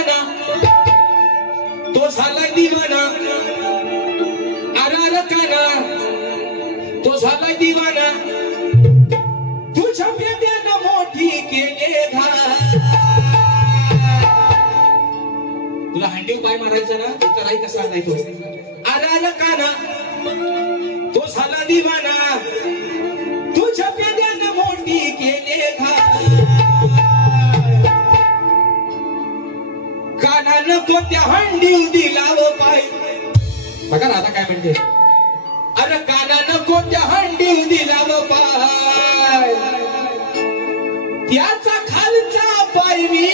काना तो झालाय दिवाना, अरे काना तो झालाय दिवाना, तुझ्या प्रेमानं मोठी केले घाण. तुला हंडीव पाय मारायचं ना, त्याचा राई कसा नाही तो. अरे काना तो झाला दिवाना, तुझ्या प्रेमानं मोठी केले घाण. कानानं कोत्या हंडीव दिलाव पाय. बघा ना आता काय म्हणते. अरे कानानं कोत्या हंडीव दिलाव पाय, त्याचा खालचा पाय मी